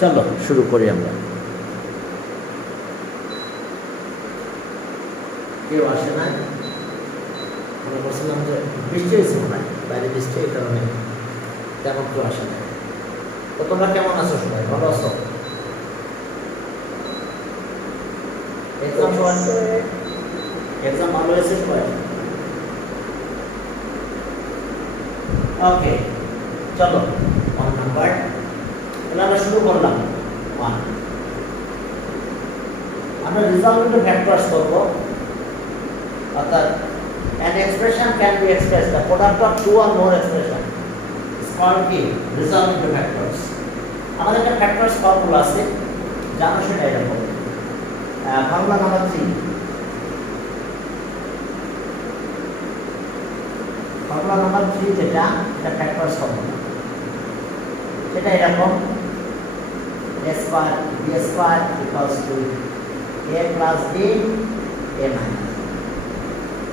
চলো শুরু করি আমরা। কেউ আসে না, আমরা বলছিলাম যে বৃষ্টি হয়েছে মনে হয়, বাইরে বৃষ্টি, এই কারণে তেমন কেউ আসে না। তো তোমরা কেমন আছো? সবাই ভালো আছো? এক্সাম ভালো হয়েছে সবাই? ওকে, চলো 1 নাম্বার তাহলে আমরা শুরু করলাম। 1 আমরা রিজলভেন্ট ফ্যাক্টরস করব, অর্থাৎ an expression can be expressed the product of two or more expression is called কি রিজলভেন্ট ফ্যাক্টরস। আমাদের একটা ফ্যাক্টরস ফর্মুলা আছে, জানো সেটা এরকম। ফর্মুলা নাম্বার 3, ফর্মুলা নাম্বার 3 যেটা এটা ফ্যাক্টরস ফর্মুলা, সেটা এরকম a square b square equals to a plus b a minus.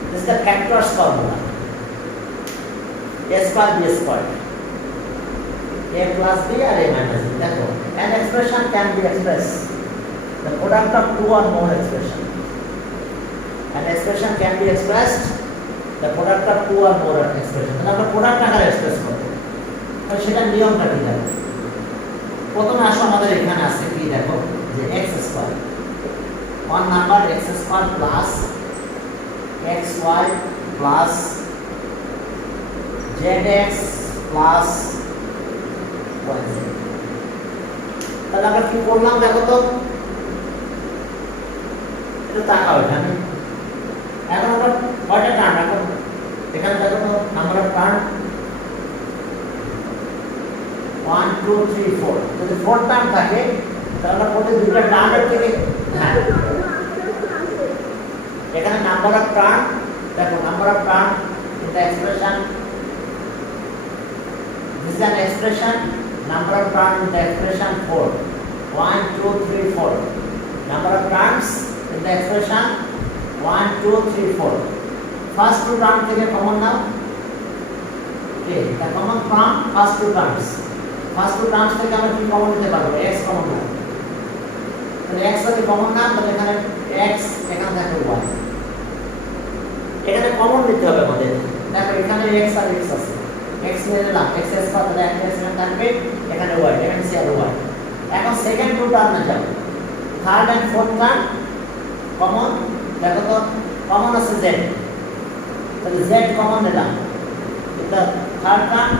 This is the factors formula. A square b square, a plus b or a minus b. দেখো, an expression can be expressed the product of two or more expression. An expression can be expressed the product of two or more expression. তাহলে আমরা product আকারে express করব, তাহলে সেটা নিয়মটা কি দেখো। প্রথমে আসো আমাদের এখানে আছে কি দেখো, যে x square, 1 number x square plus xy plus zx plus yz। তাহলে আমরা কি করলাম দেখো তো, এটা তাকাও এখানে। এখন আমরা কয়টা টার্ম রাখো এখানে দেখো তো, নাম্বার অফ টার্ম 1 2 3 4। যদি 4 টার্ম থাকে তাহলে আমরা প্রতি দুইটা টার্মের থেকে, হ্যাঁ এখানে নাম্বার অফ টার্ম দেখো, number of term in the expression, this is an expression, number of term in the expression 4, 1 2 3 4। Number of terms in the expression 1 2 3 4। First two term থেকে common now, okay, the common from first two terms. First two terms থেকে আমরা কি common নিতে পারবো? x common now. তাহলে x যদি common now তাহলে এখানে x, এখানে থাকে y, এখানে কমন নিতে হবে আমাদের। দেখো এখানে x আর x আছে, x নিয়ে নিলাম, x স্কয়ার, তাহলে একটা x এখানে থাকবে, এখানে y, এখানে c আর y। এখন সেকেন্ড টু টার্মে যাব, third and fourth term common. দেখো তো কমন আছে z, তাহলে z কমন নিলাম। In the third term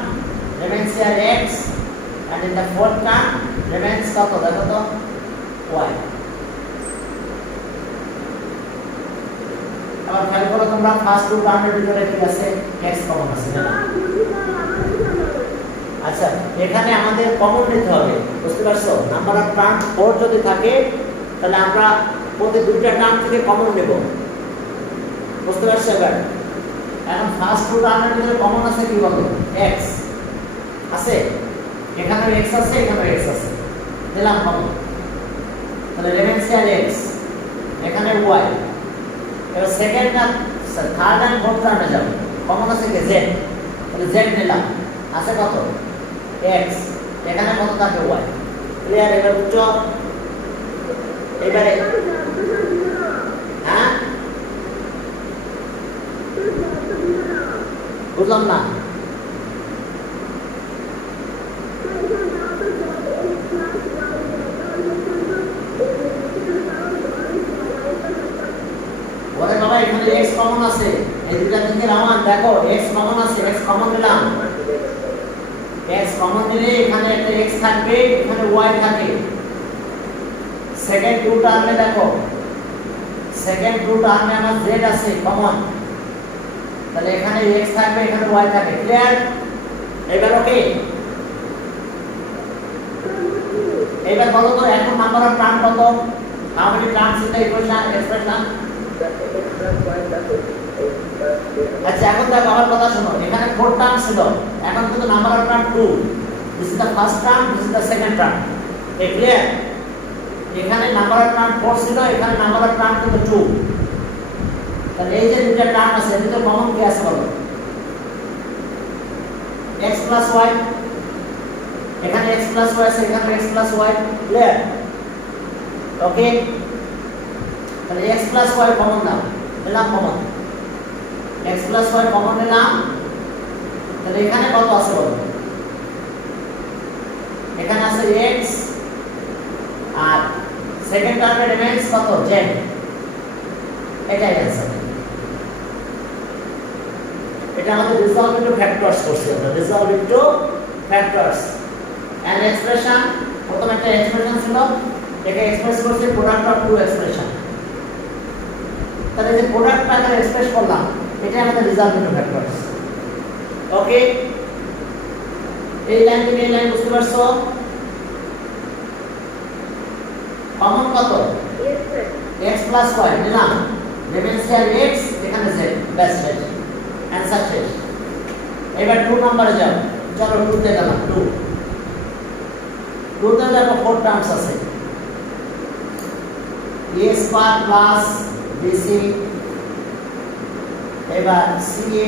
remains here x and in the fourth term remains কত দেখো তো y। আবার খেয়াল করো তোমরা, ফার্স্ট টু টার্মের ভিতরে কি আছে? x কমন আছে না? আচ্ছা, এখানে আমাদের কমন নিতে হবে, বুঝতে পারছো? নাম্বার অফ টার্ম 4 যদি থাকে তাহলে আমরা প্রতি দুইটা টার্ম থেকে কমন নেব, বুঝতে পারছো? এবার এখন ফার্স্ট টু টার্মের ভিতরে কমন আছে কি বলো? x আছে, এখানে x আছে, এখানে x আছে, দিলাম কমন, তাহলে রিমেইন্স হিয়ার x, এখানে y। এবার সেকেন্ড আর থার্ড এন্ড ফোর্থ টার্মে যাব, কমন আছে কি? z, তাহলে z নিলাম, আছে কত? x, এখানে কত থাকে? y। ক্লিয়ার? এবার বুঝছো? এবারে হ্যাঁ বুঝলাম না। ওরে বাবা, এখানে x কমন আছে, এই দুইটা থেকে রামান দেখো, x কমন আছে, x কমন নিলাম, x কমন নিলে এখানে একটা x থাকবে, এখানে y থাকে। সেকেন্ড টু টার্মে দেখো, সেকেন্ড টু টার্মে আমার z আছে কমন, তাহলে এখানে x থাকবে, এখানে y থাকে। ক্লিয়ার? এবার ওকে, এবার বলো তো এখন নাম্বার অফ টার্ম কত? How many terms in the equation expression? আচ্ছা, এখন দেখো আমার কথা শোনো, এখানে 4 টার্ম ছিল, এখন কিন্তু number of term 2। This is the first term, this is the second term. Clear? এখানে নাম্বার অফ টার্ম 4 ছিল, এখানে নাম্বার অফ টার্ম কিন্তু 2। তাহলে এই যে দুটো টার্ম আছে, এর ভিতরে কমন কি আছে বলো? x plus y, এখানে x প্লাস y আছে, এখানে x plus y, clear? Okay, তাহলে x প্লাস y কমন নাও, নিলাম common, x plus y common নিলাম, তাহলে এখানে কত আছে বলো? এখানে আছে x আর সেকেন্ড টার্মে রিমেইনস কত? z, এটাই অ্যানসার। এটা আমাদের রিজলভ ইনটু ফ্যাক্টরস করছি আমরা, resolve into factors and expression. প্রথম একটা এক্সপ্রেশন ছিল, এটাকে এক্সপ্রেস করছি প্রোডাক্ট অফ টু এক্সপ্রেশন। তাহলে যে প্রোডাক্ট আকারে এক্সপ্রেস করলাম, এটা আমাদের রিজলভ ইনটু ফ্যাক্টরস। ওকে, এই লাইন থেকে এই লাইন বুঝতে পারছো? কমন কত? x প্লাস y নিলাম, রিমেইনস হিয়ার x, এখানে z, ব্যাস শেষ, অ্যানসার শেষ। এবার 2 নম্বরে যাও, চলো 2 তে গেলাম। 2 তে দেখো 4 টার্মস আছে, a স্কয়ার প্লাস bc, এবার ca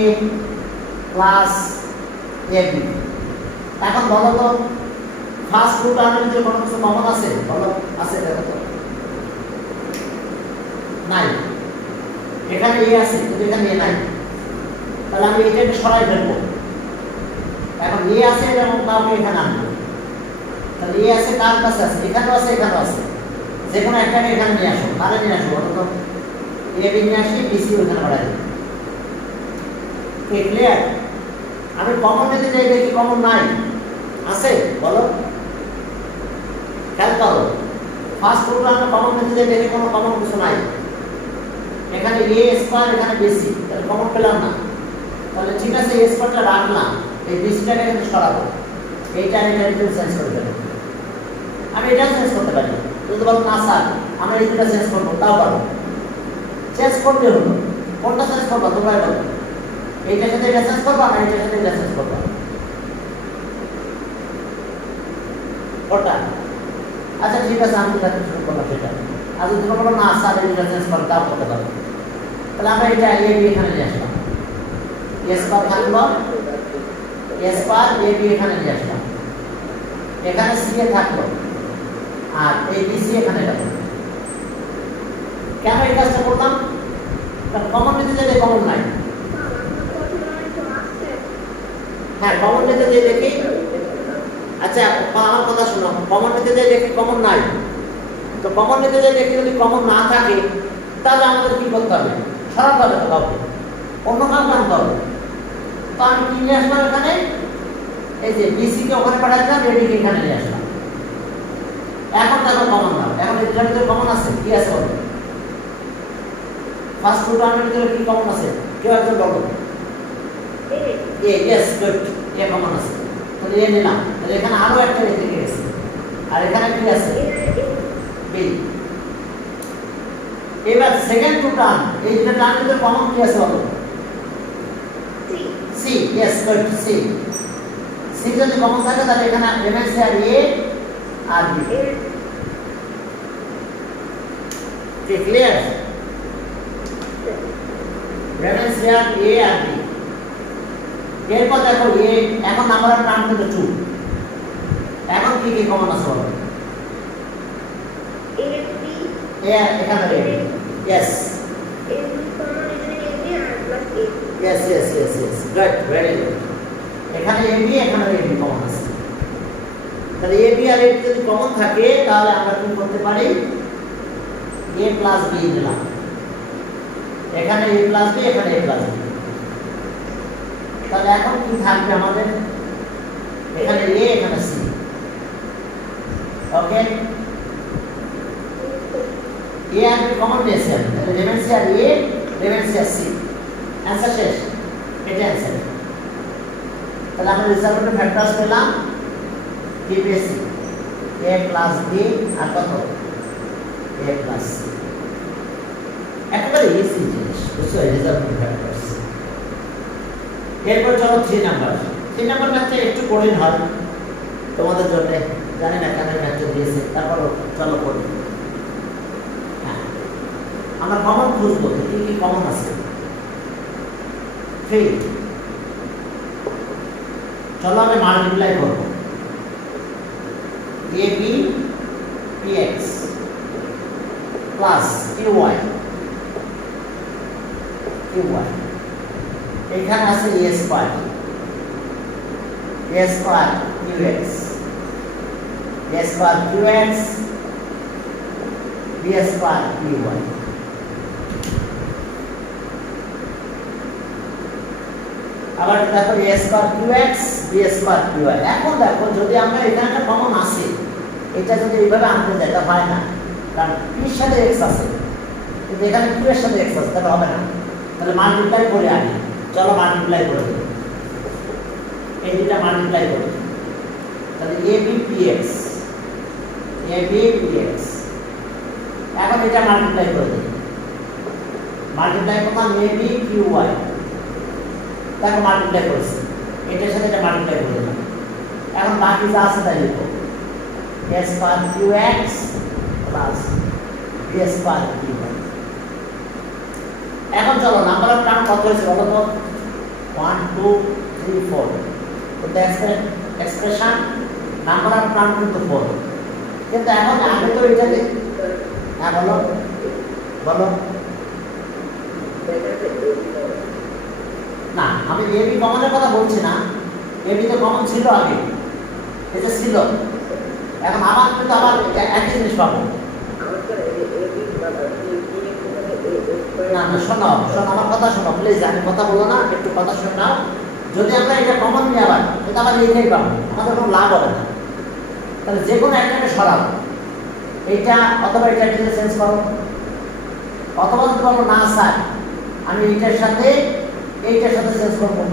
প্লাস ab। এখন বলো তো ফার্স্ট 2 টার্মের মধ্যে কোনো কিছু কমন আছে? বলো, আছে? দেখো তো, নাই। এখানে a আছে কিন্তু এখানে a নাই, তাহলে আমি এটাকে সরাই ফেলবো। এখন a আছে এবং তাও এখানে আনবো, তাহলে a আছে কার কাছে আছে? এখানেও আছে, এখানেও আছে, যে কোনো একটাকে এখানে নিয়ে আসো। তাহলে নিয়ে আসবো, অন্তত a b নিয়ে আসি, bc ওখানে বাড়াই দিই। ক্লিয়ার? আমি কমন নিতে যাই, দেখি কমন নাই, আছে? বলো, খেয়াল করো, ফার্স্ট রুট আমরা কমন নিতে যাই, দেখি কোনো কমন কিছু নাই। এখানে a স্কয়ার, এখানে bc, তাহলে কমন পেলাম না। তাহলে ঠিক আছে, a স্কয়ারটা রাখলাম, এই bcটাকে কিন্তু সরাবো, এইটা এটা একটু চেঞ্জ করে দেব। আমি এটা চেঞ্জ করতে পারি, যদি বলো না স্যার আমরা এইটা চেঞ্জ করব, তাও পারবো। চেঞ্জ করতে হলো, কোনটা চেঞ্জ করবা তোমরাই বলো? এইটার সাথে এটা চেঞ্জ করবা না এইটার সাথে এটা চেঞ্জ করবা? ওটা আচ্ছা ঠিক আছে, আমি যেটা শুরু করলাম সেটা। আর যদি তোমরা বলো না স্যার এটা চেঞ্জ করো, তাও করতে পারবো। তাহলে আমরা এটা a b এখানে নিয়ে আসলাম, a স্কয়ার থাকলো, a স্কয়ার a b এখানে নিয়ে আসলাম, এখানে c এ থাকলো, আর এই bc এখানে থাকলো। কেন এই কাজটা করলাম? কারণ কমন নিতে গেলে কমন নাই। হ্যাঁ, কমন নিতে গিয়ে দেখি, আচ্ছা আমার কথা শোনো, কমন নিতে যাই দেখি কমন নাই, তো কমন নিতে যাই দেখি যদি কমন না থাকে, তাহলে আমাদের কি করতে হবে? সরাতে হবে তো কাউকে, অন্য কাজ জানতে হবে। তো আমি কি নিয়ে আসলাম এখানে? এই যে বিসি কে ওখানে পাঠাচ্ছিলাম, এডি কে এখানে নিয়ে আসলাম। এখন দেখো কমন না, এখন এটার ভিতরে কমন আছে, কি আছে বলো? ফার্স্ট টু টার্মের ভিতরে কি কমন আছে? কেউ একজন বলো। এ, ইয়েস, গুড, এ কমন আছে, তাহলে এ নিলাম। তাহলে এখানে আরো একটা এ থেকে গেছে, আর এখানে কি আছে? বি। এবার সেকেন্ড টু টার্ম, এই দুটো টার্মের ভিতরে কমন কি আছে বলো? C, yes, good, C. C যদি কমন থাকে তাহলে এখানে রিমেইনস আর এ আর বি। কি ক্লিয়ার? রিমেইনস আর এ আর বি। এরপর দেখো এ, এখন নাম্বার অফ টার্ম কিন্তু 2। এখন কি কি কমন আছে বলো? এ এখানে A, yes, yes, yes, yes, yes, good, very good. এখানে এ বি, এখানে এ বি কমন আছে। তাহলে এ বি আর এ বি যদি কমন থাকে, তাহলে আমরা কি করতে পারি? এ প্লাস বি নিলাম, এখানে এ প্লাস বি, এখানে এ প্লাস বি। তাহলে এখন কি থাকবে আমাদের? এখানে এ, এখানে সি। ওকে, এ আর বি কমন নিয়েছি আমি, তাহলে রিমেইনস আর এ, রিমেইনস আর সি। অ্যানসার শেষ, এটা অ্যানসার। তাহলে আমরা রিজাল্টেন্ট ফ্যাক্টরস পেলাম কি পেয়েছি? এ প্লাস বি আর কত? এ প্লাস সি। একেবারে ইজি জিনিস, বুঝছো? রিজাল্টেন্ট ফ্যাক্টরস। এরপর চলো 3 নাম্বার। 3 নাম্বার ম্যাথটা একটু কঠিন হয় তোমাদের জন্য, জানি না কেন ম্যাথটা দিয়েছে, তারপরও চলো করি। হ্যাঁ, আমরা কমন খুঁজবো, কি কি কমন আছে। 3, চলো আমি মাল্টিপ্লাই করবো। AB PX প্লাস QY এখানে আছে A square QX A square QX B square QY। আবার দেখো A square QX B square QY। এখন দেখো যদি আমরা এখানে একটা কমন আসে, এটা যদি এইভাবে আনতে যাই তা হয় না, কারণ p এর সাথে x আছে কিন্তু এখানে q এর সাথে x আছে, তাহলে হবে না। তাহলে মাল্টিপ্লাই করে আনি, চলো মাল্টিপ্লাই করে দিই, এই দুটো মাল্টিপ্লাই করি, তাহলে AB PX এখন এটা মাল্টিপ্লাই করে দিই, মাল্টিপ্লাই করলাম AB QY, তাকে মাল্টিপ্লাই করেছি, এটার সাথে এটা মাল্টিপ্লাই করে দিলাম। এখন বাকি যা আছে তাই লিখো A square QX plus B square QY। এখন চলো নাম্বার অফ টার্ম কত হয়েছে বলো তো? 1 2 3 4। তো এক্সপ্রেশন নাম্বার অফ টার্ম কিন্তু 4, কিন্তু এখন আগে তো এটাকে বলো না, আমি এবি কমনের কথা বলছি না, এবি তো কমন ছিল আগে, এটা ছিল, এখন আবার কিন্তু আবার একই জিনিস পাবো। না শোনো আমার কথা শোনো প্লিজ, আমি কথা বলো না, একটু কথা শুনে নাও। যদি আমরা এটা কমন নিয়ে আবার এটা আবার এইটাই পাবো, আমাদের কোনো লাভ হবে না। তাহলে যে কোনো একটাকে সরাও, এইটা অথবা এটাকে চেঞ্জ করো, অথবা যদি বলো না স্যার আমি এইটার সাথে চেঞ্জ করবো,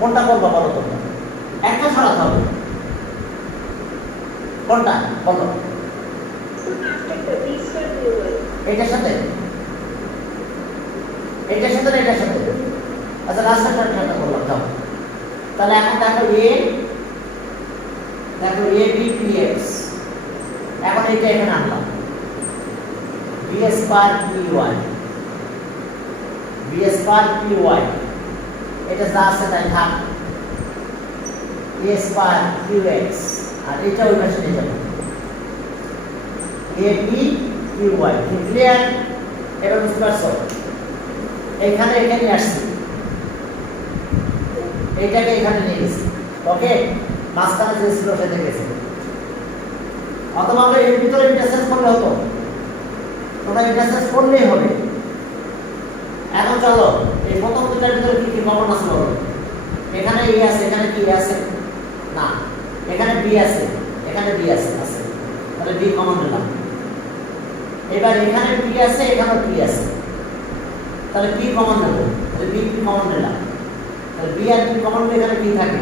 কোনটা করবো বলো তোমরা? একটা সরাতে হবে, কোনটা বলো? এইটার সাথে আচ্ছা রাস্তাটা একটা করলাম, যাও। তাহলে এখন দেখো AB PX, এখন এইটা এখানে আনলাম B স্কয়ার QY, এটা যা আছে তাই থাক, A স্কয়ার QX, আর এটা ওই পাশে নিয়ে যাবো AB QY। ক্লিয়ার? এবার বুঝতে পারছো? এখানে আসছি, এইটাকে এখানে নিয়ে গেছি, ওকে, মাঝখানে যে ছিল সেটা গেছে। অথবা আমরা এর ভিতরে ইন্টারসেক্ট করলে হতো, তোমরা ইন্টারসেক্ট করলেই হবে। এখন চলো এই প্রথম দুটার ভিতরে কি কি কমন আছে বলো? এখানে A আছে, এখানে কি আছে? না, এখানে B আছে, এখানে B আছে, তাহলে B কমন নিলাম। এবার এখানে P আছে, এখানে P আছে, তাহলে P কমন নেব, তাহলে B কমন নিলাম, তাহলে B আর P কমন নিলে এখানে কি থাকে?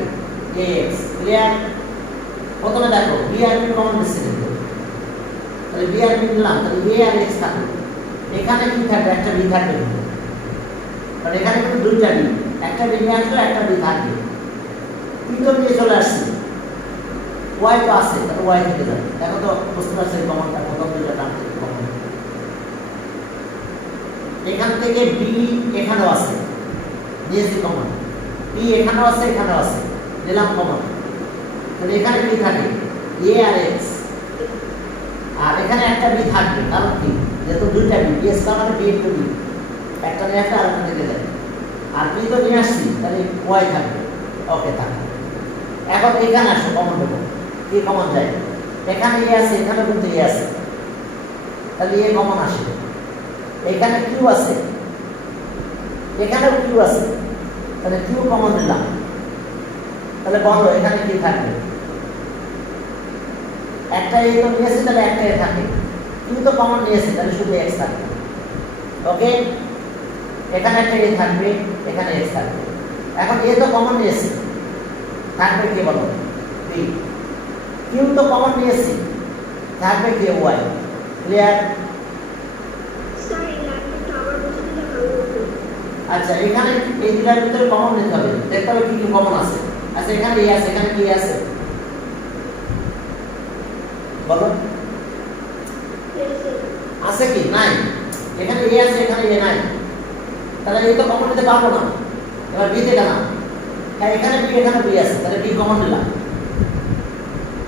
AX। ক্লিয়ার? প্রথমে দেখো B আর P কমন নিচ্ছে, তাহলে B আর P নিলাম, তাহলে A আর X থাকে, এখানে কি থাকবে? একটা B থাকবে, কারণ এখানে কিন্তু দুইটা B, একটা B নিয়ে আসলে একটা B থাকবে, P তো নিয়ে চলে আসছে, Y তো আছে, তাহলে Y থেকে যাবে। দেখো তো বুঝতে পারছো এই কমনটা, প্রথম দুইটা টার্ম থেকে কমন। এখান থেকে B এখানেও আছে, নিয়েছি কমন, P এখানেও আছে, নিলাম কমন, তাহলে এখানে কি থাকে? A আর X, আর এখানে একটা B থাকবে, কারণ কি? যেহেতু দুইটা B, B স্কয়ার মানে B ইনটু B, একটা নিয়ে আসলে আরেকটা থেকে যাবে, আর P তো নিয়ে আসছি, তাহলে Y থাকবে, ওকে থাকবে। এখন এখানে আসো, কমন দেবো, কি কমন যায়? এখানে A আছে, এখানে কিন্তু A আছে, তাহলে A কমন আসে। এখানে Q আছে, এখানেও Q আছে, তাহলে Q কমন নিলাম, তাহলে বলো এখানে কি থাকবে? একটা A তো নিয়েছে, তাহলে একটা A থাকে, Q তো কমন নিয়েছে, তাহলে শুধু X থাকবে, ওকে। এখানে একটা A থাকবে, এখানে X থাকবে। এখন A তো কমন নিয়েছে, থাকবে কি বলো? B। Q তো কমন নিয়েছে, থাকবে কি? Y। ক্লিয়ার? আচ্ছা, এখানে এই দুটার ভিতরে কমন নিতে হবে, দেখতে হবে কি কি কমন আছে। আচ্ছা, এখানে A আছে, এখানে কি আছে বলো? আছে কি? নাই। এখানে A আছে, এখানে A নাই, তাহলে এই তো কমন নিতে পারবো না। এবার B থেকে না, হ্যাঁ এখানে B, এখানে B আছে, তাহলে B কমন নিলাম।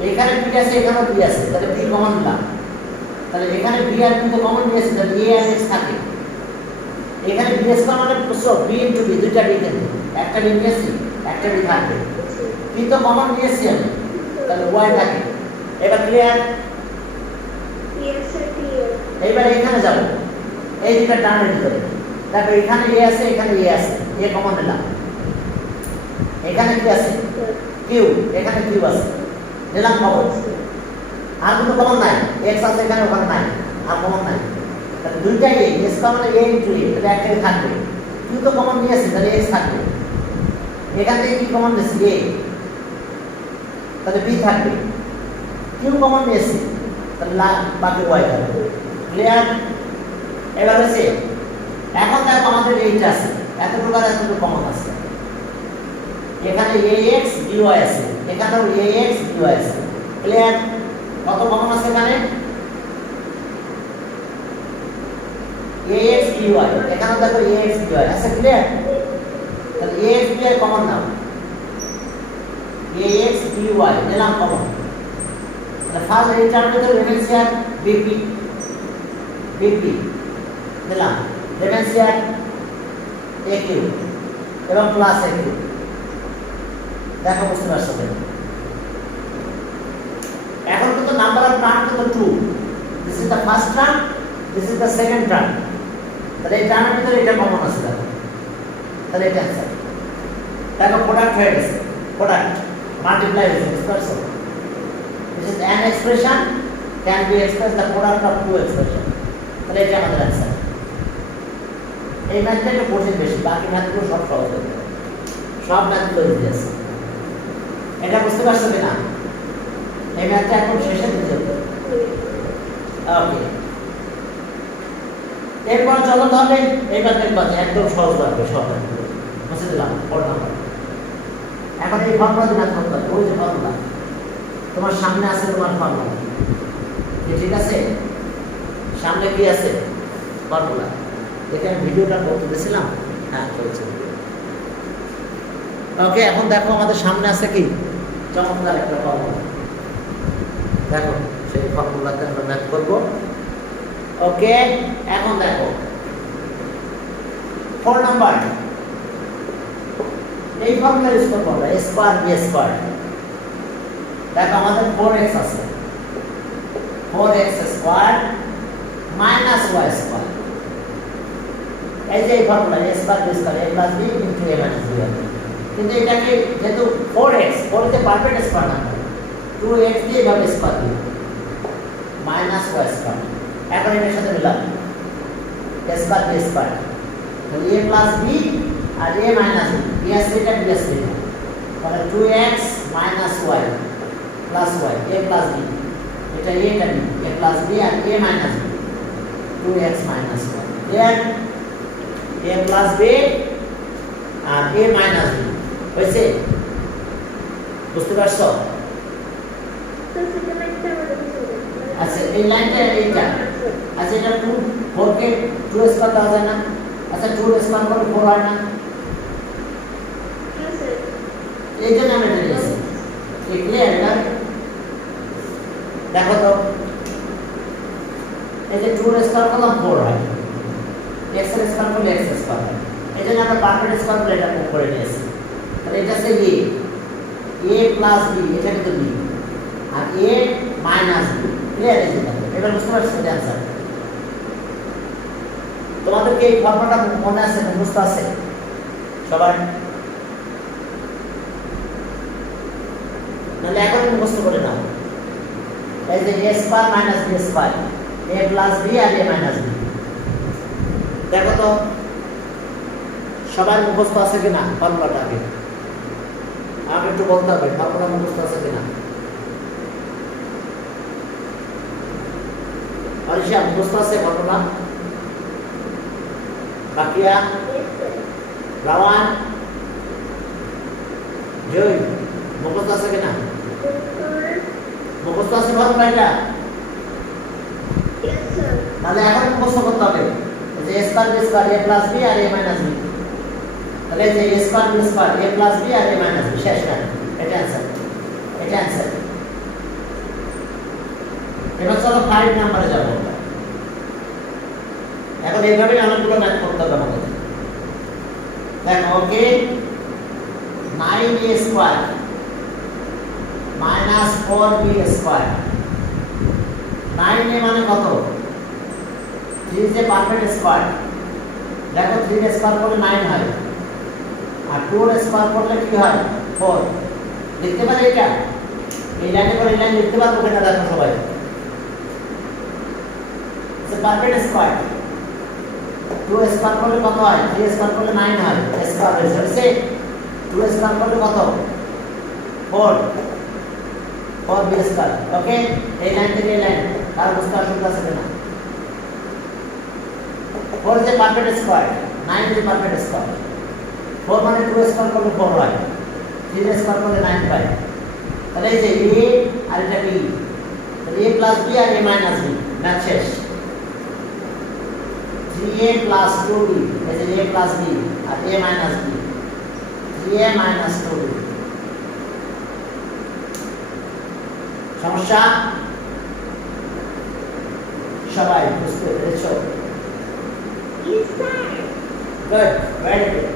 এখানে বি আছে, এখানেও বি আছে, তাহলে বি কমন নিলাম। তাহলে এখানে বি আর কিন্তু কমন নিয়েছে, তাহলে এ আর এক্স থাকে। এখানে বি এস মানে বি ইন্টু বি, দুইটা বি কিন্তু, একটা বি নিয়েছি, একটা বি থাকবে। বি তো কমন নিয়েছি আমি, তাহলে ওয়াই থাকে। এবার ক্লিয়ার? এইবার এখানে যাব, এই দুটা টার্মের ভিতরে দেখো, এখানে এ আছে, এখানে এ আছে, এ কমন নিলাম। এখানে কি আছে? কিউ, এখানে কিউ আছে, নিলাম কমন। আর কোনো কমন নাই, এক্স আছে এখানে, ওখানে নাই, আর কমন নাই। তাহলে দুইটাই এ, S common A into a, তাহলে একটাই থাকবে। কিউ তো কমন নিয়েছি, তাহলে এক্স থাকবে। এখান থেকে কি কমন নিয়েছি? এ, তাহলে বি থাকবে। কিউ কমন নিয়েছি, তাহলে বাকি ওয়াই থাকবে। ক্লিয়ার? এবার হচ্ছে এখন দেখো আমাদের এইটা আছে, এতটুকু আর এতটুকু কমন আছে। এখানে ax dy আছে, এখানেও ax dy আছে। ক্লিয়ার? কত কমন আছে এখানে? ax dy, এখানেও দেখো ax dy আছে। ক্লিয়ার? তাহলে ax dy কমন নাও, ax dy নিলাম কমন। তাহলে ফার্স্ট এই টার্মটা তো রেফারেন্সিয়াল bp, bp নিলাম, রেফারেন্সিয়াল aq এবং প্লাস aq। দেখো বুঝতে পারছো? এখন কিন্তু নাম্বার অফ টার্ম কিন্তু 2, this is the first term, this is the second term. তাহলে এই টার্মের ভিতরে এটা কমন আছে, দেখো, তাহলে এটা অ্যান্সার। দেখো প্রোডাক্ট হয়ে গেছে, প্রোডাক্ট মাল্টিপ্লাই হয়েছে, বুঝতে পারছো? This is an expression can be express the product of two expression. তাহলে এটা আমাদের অ্যান্সার। এই ম্যাথটা একটু কঠিন বেশি, বাকি ম্যাথগুলো সব সহজ হয়ে যাবে, সব ম্যাথগুলো ইজি আছে। এটা বুঝতে পারছো কিনা? এই ম্যাথটা এখন শেষে দিতে হবে। ওকে, এরপর চলো তাহলে এইবার দেখবা একদম সহজ লাগবে সব ম্যাথগুলো। বুঝে দিলাম 4 নাম্বার। এখন এই ফর্মুলা দিয়ে ম্যাথ করতে হবে, ওই যে ফর্মুলা তোমার সামনে আছে, তোমার ফর্মুলা কি ঠিক আছে? সামনে কি আছে? ফর্মুলা। দেখে আমি ভিডিওটা করতে দিয়েছিলাম, হ্যাঁ চলছে। ওকে, এখন দেখো আমাদের সামনে আছে কি চমৎকার একটা ফর্মুলা। দেখো সেই ফর্মুলাতে আমরা ম্যাথ করব। ওকে, এখন দেখো 4 নাম্বার, এই ফর্মুলা ইউজ করব আমরা, a স্কয়ার b স্কয়ার। দেখো আমাদের 4x আছে, 4x square minus y square. এই যে এই formula a square b square, a plus b into a minus b। কিন্তু এটাকে যেহেতু 4x, 4 তে পারফেক্ট স্কয়ার নাম্বার, 2x দিয়ে ভাবে স্কয়ার দিই মাইনাস y স্কয়ার। এখন এটার সাথে মিলাম a স্কয়ার b স্কয়ার, তাহলে a প্লাস b আর a মাইনাস b, b আছে এটা b আছে এটা, তাহলে 2x minus y plus y, a plus b, এটা a টা b, a প্লাস b আর a minus b, 2x minus y। Clear? a plus b আর a মাইনাস b হয়েছে? বুঝতে পারছো? আচ্ছা এই লাইনটা এইটা, আচ্ছা এটা 2 4 কে 2 স্কয়ার দেওয়া যায় না? আচ্ছা 2 স্কয়ার করলে 4 হয় না? এই জন্য আমি এটা নিয়েছি। ক্লিয়ার? এটা দেখো তো, এই যে 2 স্কয়ার করলাম 4 হয়, x এর স্কয়ার করলে x স্কয়ার হয়। এই জন্য আমরা পারফেক্ট স্কয়ার করে এটা করে নিয়েছি। তাহলে এটা হচ্ছে a প্লাস b, এটা কিন্তু b, আর a মাইনাস b। ক্লিয়ার? এবার বুঝতে পারছো এটা অ্যান্সার? তোমাদেরকে এই ফর্মুলাটা মনে আছে, মুখস্থ আছে সবার? নাহলে এখন মুখস্থ করে নাও। এই যে a square minus b square, a plus b আর a মাইনাস b। দেখো তো সবার মুখস্থ আছে কিনা ফর্মুলাটাকে? আমি একটু বলতে হবে ফর্মুলা মুখস্থ আছে কিনা। আরিশা মুখস্থ আছে ফর্মুলা? বাকিয়া, রাওয়ান, জয় মুখস্থ আছে কিনা? মুখস্থ আছে ফর্মুলা এটা? তাহলে এখন মুখস্থ করতে হবে যে a square b square, a plus b আর a মাইনাস b। তাহলে যে a square b square, a plus b আর a মাইনাস b, শেষ না? এটা অ্যানসার, এটা অ্যানসার। এবার চলো 5 নম্বরে যাব এখন এইভাবে অনেকগুলো ম্যাথ করতে হবে আমাদের দেখো ওকে 9a square minus 4b square 9a মানে কত 3 is a perfect square দেখো 3 এর স্কয়ার করলে 9 হয় আর 2 এর স্কয়ার করলে কি হয় 4 লিখতে পারি এটা এই লাইনে করে এই লাইন লিখতে পারবো কিনা দেখো সবাই it's a perfect square 2 square করলে কত হয় 3 স্কয়ার করলে 9 হয় স্কয়ার হয়েছে 2 স্কয়ার করলে কত 4 b স্কয়ার ওকে এই লাইন থেকে এই লাইন কার বুঝতে অসুবিধা আছে কিনা 4 is a perfect square 9 is a perfect square 4 মানে 2 স্কয়ার করলে 4 হয় 3 স্কয়ার করলে 9 হয় তাহলে এই যে a আর এটা b তাহলে a প্লাস b আর a মাইনাস b ম্যাথ শেষ 3a plus 2b এই যে a plus b আর a minus b 3a minus 2b সমস্যা সবাই বুঝতে পেরেছো Yes, sir. Good very good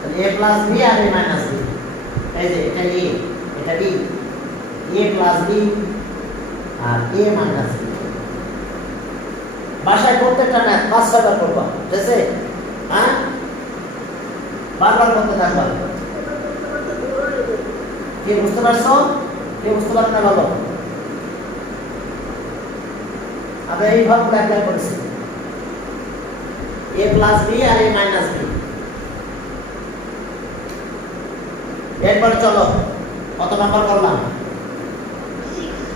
তাহলে a plus b আর a minus b এই যে এটা a এটা b a plus b আর a minus b বাসায় প্রত্যেকটা ম্যাথ 5 বার করবা ঠিক আছে হ্যাঁ বারবার করতে থাকবা কি বুঝতে পারছো কি বুঝতে পারছ না বলো আমরা এই ফর্মুলা অ্যাপ্লাই করেছি a plus b আর a minus b এরপর চলো কত নাম্বার করলাম 6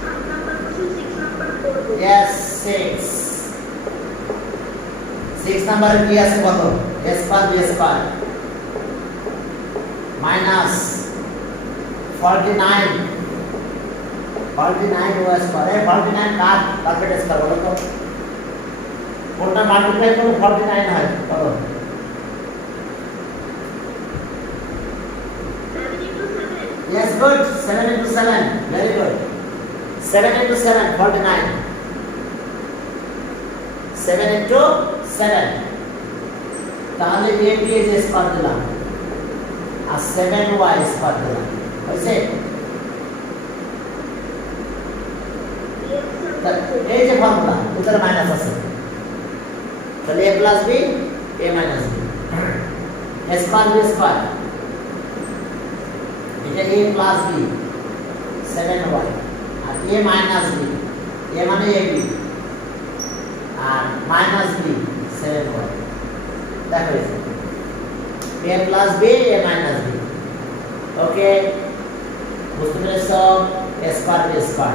number question 6 number করব yes 6 নাম্বারে কি আছে কত a square b square minus 49 49 o square এই 49 কার পারফেক্ট স্কয়ার বলো তো কোনটা মাল্টিপ্লাই করলে 49 হয় বলো 7 into 7 yes good 7 into 7 very good 7 into 7 49 7 into 7 তাহলে a b এর স্কয়ার দিলাম আর 7y স্কয়ার দিলাম হইছে yes sir এই যে ফর্মুলা ভিতরে মাইনাস আছে তাহলে a plus b a minus b a square b square এটা a plus b 7y আর a minus b a মানে ab আর minus b 7y দেখো a plus b a minus b ওকে বুঝতে পেরেছো a square b square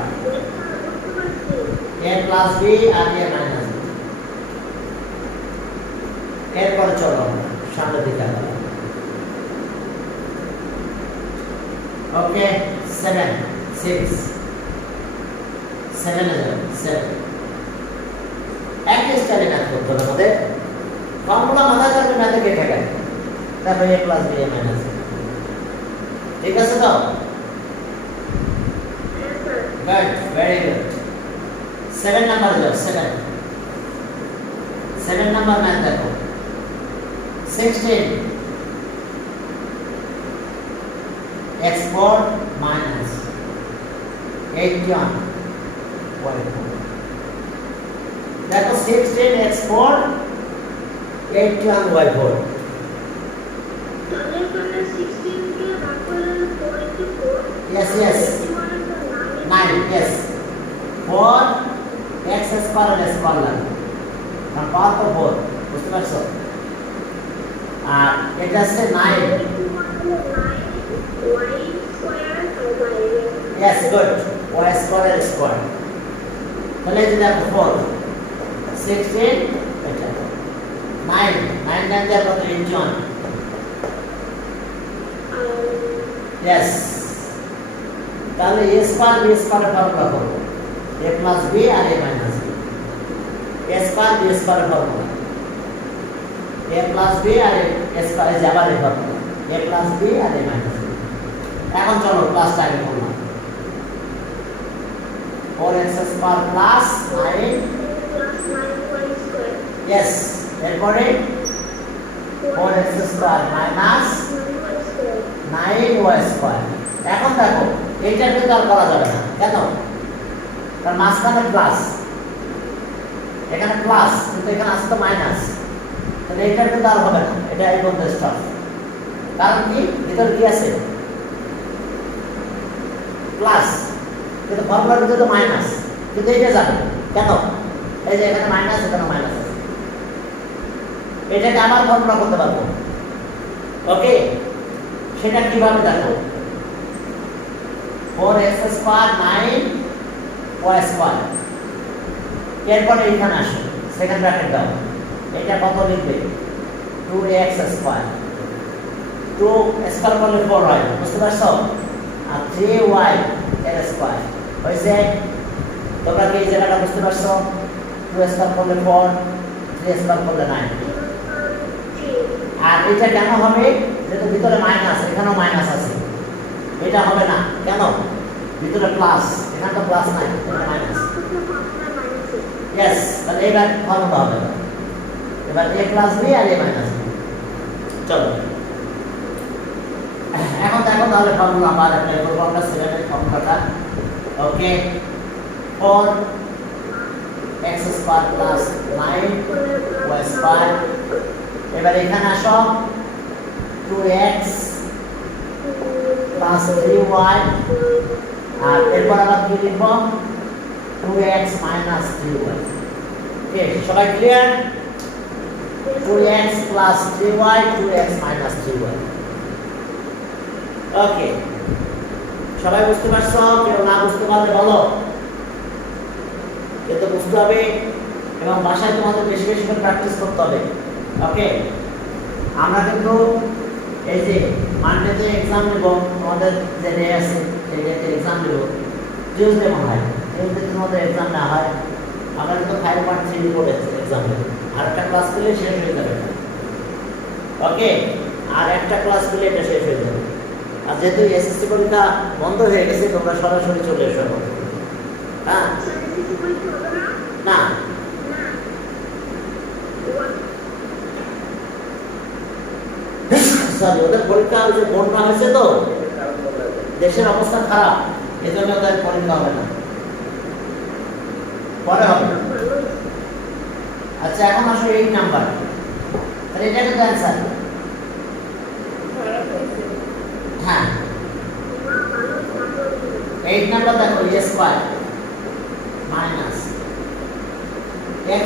a plus b আর a minus b এরপর চলো সামনের দিকে আগাবো ওকে 7 6 7 একই স্টাইলে ম্যাথ করতে হবে আমাদের ফর্মুলা মাথায় থাকবে ম্যাথে কে ঠেকায় তারপরে a plus b a minus b ঠিক আছে তো yes sir good very good 7 number যাও 7 নাম্বার ম্যাথ দেখো 16 x4 minus 81 y4 দেখো 16 x4 81 y4 তাহলে তাহলে 16 কে ভাগ করলে 4 into 4 yes yes 9 yes 4 x square আর স্কয়ার লাগবে কারণ পাওয়ার তো 4 বুঝতে পারছো আর এটা হচ্ছে 9 yes good y square আর স্কয়ার তাহলে এই যে দেখো 4 16 এটা 9 9 9 দিয়ে কত 81 yes তাহলে a square b square formula করব a plus b আর a minus b a square b square formula a plus b আর a স্কয়ার এর আবার এই ফর্মুলা a plus b আর a minus b এখন চলো ক্লাসটা আগে করলাম 4x square plus 9 plus 9y square. yes এরপরে 4x square minus 9y square. 9y square. এখন দেখো এইটা কিন্তু আর করা যাবে না কেন, কারণ মাঝখানে প্লাস, এখানে প্লাস কিন্তু এখানে আসছে তো মাইনাস, তাহলে এইটা কিন্তু আর হবে না, এটা এই বন্ধ স্টপ। কারণ কি ভিতরে কি আছে প্লাস, কিন্তু ফর্মুলার ভিতরে তো মাইনাস, কিন্তু এইটা যাবে কেন, এই যে এখানে মাইনাস এখানে মাইনাস আছে, এটাকে আবার ফর্মুলা করতে পারবো। ওকে, সেটা কিভাবে দেখো, 4x স্কয়ার 9y স্কয়ার, এরপরে এখানে আসো সেকেন্ড ব্র্যাকেট দাও, এটা কত লিখবে 2x স্কয়ার, 2 স্কয়ার করলে 4 হয়, বুঝতে পারছো, আর 3y এর স্কয়ার হয়েছে। তোমরা কি এই জায়গাটা বুঝতে পারছো, 2 স্কয়ার করলে 4, 3 স্কয়ার করলে 9। আর এটা কেন হবে, যেহেতু ভিতরে মাইনাস, এখানেও মাইনাস আছে, এটা হবে না কেন, ভিতরে প্লাস, এখানে তো প্লাস নাই, এখানে মাইনাস। ইয়েস, তাহলে এবার ফর্মুলা হবে, এবার a প্লাস b আর a মাইনাস b। চলো এখন দেখো তাহলে ফর্মুলা আবার অ্যাপ্লাই করবো আমরা 7 এর ফর্মুলাটা। ওকে, 4x square plus 9y square, এবার এখানে আসো 2x প্লাস 3y, আর এরপর আবার কি লিখব 2x মাইনাস 3y। ওকে, সবাই clear, 2x plus 3y, 2x minus 3y। ওকে, সবাই বুঝতে পারছো, কেউ না বুঝতে পারলে বলো, কিন্তু বুঝতে হবে এবং বাসায় তোমাদের বেশি বেশি করে প্র্যাকটিস করতে হবে। ওকে, আমরা কিন্তু এই যে মানডেতে এক্সাম নেব, তোমাদের যে ডে আছে সেই ডেতে এক্সাম নেব, টিউসডে মনে হয়, টিউসডে তোমাদের এক্সাম না হয়, আমরা কিন্তু 5.3 রিপোর্ট এক্সাম নেব, আর একটা ক্লাস পেলে শেষ হয়ে যাবে। ওকে, আর একটা ক্লাস পেলে এটা শেষ হয়ে যাবে। আর যেহেতু এসএসসি পরীক্ষা বন্ধ হয়ে গেছে, তোমরা সরাসরি চলে এসো। হ্যাঁ, না সরি, ওদের পরীক্ষা যে বন্যা হয়েছে তো, দেশের অবস্থা খারাপ, এজন্য ওদের পরীক্ষা হবে না, পরে হবে। আচ্ছা, এখন আসো 8 নাম্বার, তাহলে এটা কিন্তু অ্যান্সার। হ্যাঁ, 8 নাম্বার দেখো, a স্কয়ার মাইনাস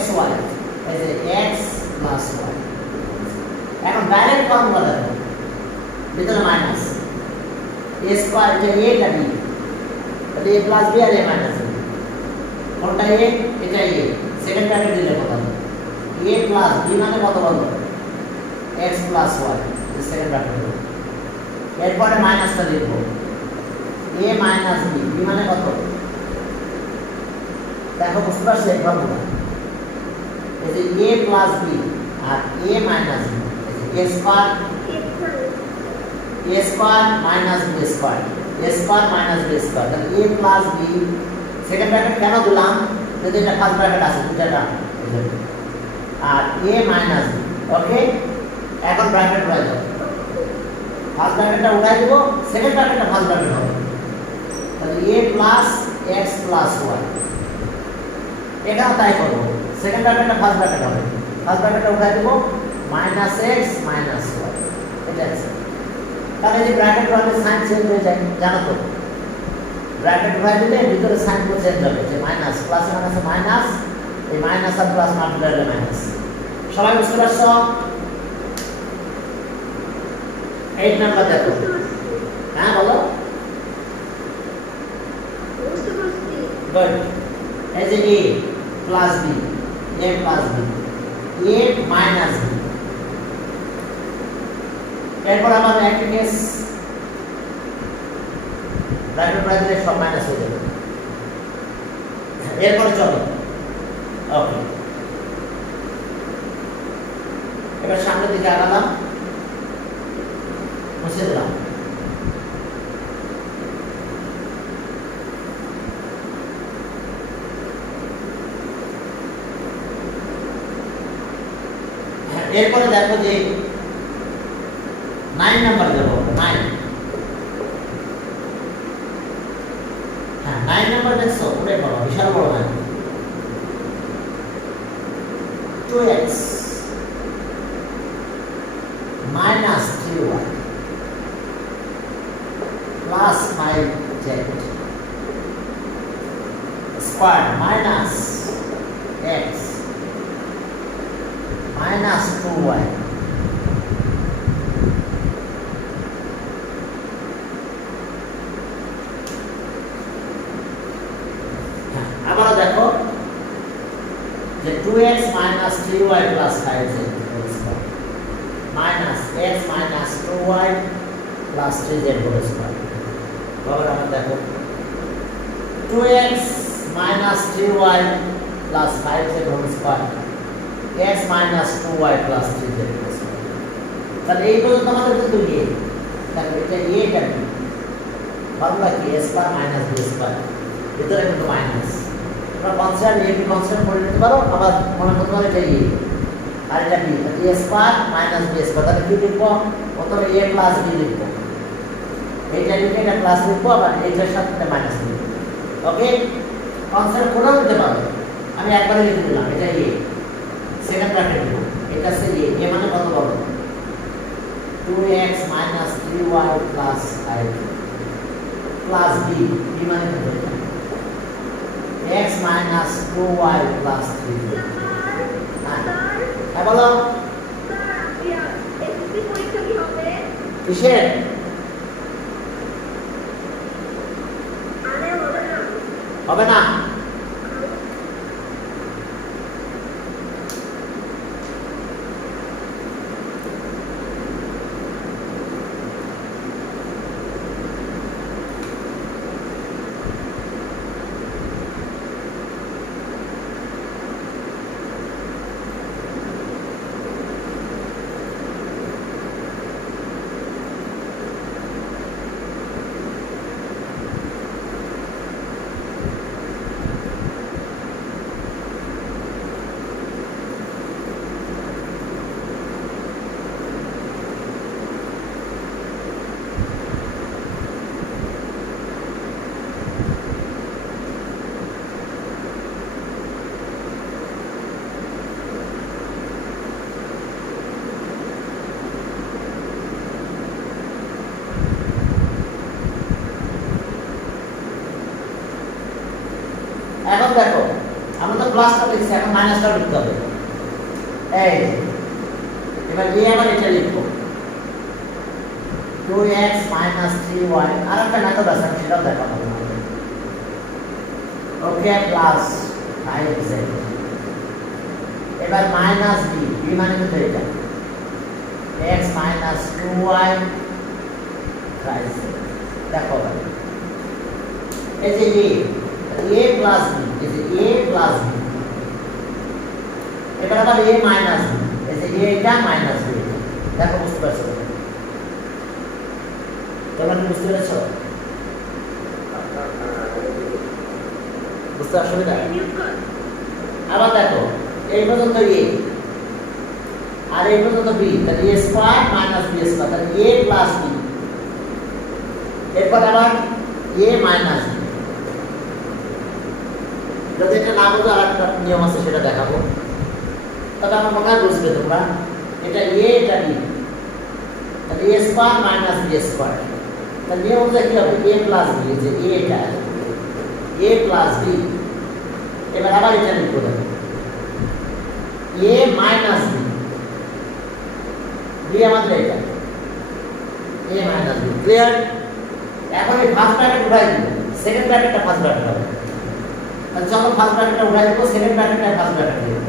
xy, এই যে x প্লাস y। এখন ডাইরেক্ট ফর্মুলা দেখো, ভিতরে মাইনাস, a স্কয়ার এটা a টা b, তাহলে a প্লাস b আর a মাইনাস b, কোনটা a, এটা a, সেকেন্ড ব্র্যাকেট দিলে কত হবে, a প্লাস b মানে কত বলতো, x প্লাস y, এই সেকেন্ড ব্র্যাকেট দেব, এরপরে মাইনাসটা লিখবো, a মাইনাস b, b মানে কত, দেখো বুঝতে পারছো এই ফর্মুলা, এই যে a প্লাস b আর a minus b, a square minus b square, a square minus b square, তাহলে a plus b, second bracket কেন দিলাম, যদি এটা ফার্স্ট ব্র্যাকেট আছে দুটাটা, আর a মাইনাস b। ওকে, এখন ব্র্যাকেট উঠাই দাও, ফার্স্ট ব্র্যাকেটটা উঠাই দেব, সেকেন্ড ব্র্যাকেটটা ফার্স্ট ব্র্যাকেট হবে, তাহলে a plus x plus y, এখানে তাই করবো, সেকেন্ড ব্র্যাকেটটা ফার্স্ট ব্র্যাকেট হবে, ফার্স্ট ব্র্যাকেটটা উঠাই দেব, মাইনাস x মাইনাস y, এটা আছে। তাহলে যে ব্র্যাকেট উঠালে সাইন চেঞ্জ হয়ে যায়, জানো তো, ব্র্যাকেট উঠাই দিলে ভিতরে সাইন চেঞ্জ হবে, যে মাইনাস প্লাস মাইনাসে মাইনাস, এই মাইনাস আর প্লাস মাল্টিপ্লাই হলে মাইনাস। সবাই বুঝতে পারছো? 8 নাম্বার দেখো, হ্যাঁ বলো, গুড, এই যে a plus b, a plus b, a minus b, এরপর আবার একটা কেস, ব্র্যাকেট উঠাই দিলে সব মাইনাস হয়ে যাবে। এরপরে চলো, ওকে, এবার সামনের দিকে আগালাম, মুছে দিলাম, এরপরে দেখো যে 9 নাম্বার দেবো 9। হ্যাঁ 9 নাম্বার দেখছো ওটাই বড় বিশাল বড় না 2x minus 3y plus 5z square minus x minus 2y আবার দেখো যে 2x minus 3y plus 5z minus x minus 2y plus 3z whole square বাবার আমরা দেখো 2x minus 3y plus 5z whole square x minus 2y plus 3z whole square তাহলে এই পর্যন্ত আমাদের কিন্তু a দেখো এটা a টা কি ফর্মুলা কি a square minus b square ভিতরে কিন্তু মাইনাস তোমরা কনস্ট্যান্ট a বি কনস্ট্যান্ট করে নিতে পারো আবার মনে করতে পারো এটা a আর এটা b a square minus b square তাহলে কি লিখবো প্রথমে a প্লাস b লিখবো এইটা লিখে এটা প্লাস লিখবো আবার এইটার সাথে মাইনাস লিখবো ওকে কনস্ট্যান্ট কোনও নিতে পারো আমি একবারে লিখে দিলাম এটা a সেকেন্ড ব্র্যাকেট দেব এটা সে a মানে কত বলো 2x minus 3y plus 5 plus b মানে কত x minus 2y plus 3 হ্যাঁ বলো কিসের হবে না এখন দেখো আমরা তো প্লাসটা লিখছি এখন মাইনাসটা লিখতে হবে এই এবার এই আবার এটা লিখবো 2x minus 3y আর একটা মেথড আছে আমি সেটাও দেখাবো ওকে প্লাস 5z এবার মাইনাস b b মানে তো এটা x minus 2y 5z দেখো এই যে a plus b is a plus b এবার আবার a minus b is a এটা minus b দেখো বুঝতে পারছো তোমরা কি বুঝতে পেরেছো বুঝতে অসুবিধা আবার দেখো এই পর্যন্ত a আর এই পর্যন্ত b তাহলে a square minus b square তাহলে a প্লাস b এরপর আবার a মাইনাস b যদি এটা না বুঝো আরেকটা নিয়ম আছে সেটা দেখাবো তবে আমার মনে হয় বুঝবে তোমরা এটা a এটা b তাহলে a square minus b square তাহলে নিয়ম অনুযায়ী কি হবে a প্লাস b যে a এটা a প্লাস b এবার আবার এটা লিখবো দেখো a মাইনাস b b আমাদের এটা a মাইনাস b ক্লিয়ার এখন এই ফার্স্ট ব্র্যাকেট উঠাই দিব সেকেন্ড ব্র্যাকেটটা ফার্স্ট ব্র্যাকেট হবে তাহলে চলো ফার্স্ট ব্র্যাকেটটা উঠাই দেব সেকেন্ড ব্র্যাকেটটা ফার্স্ট ব্র্যাকেট দেব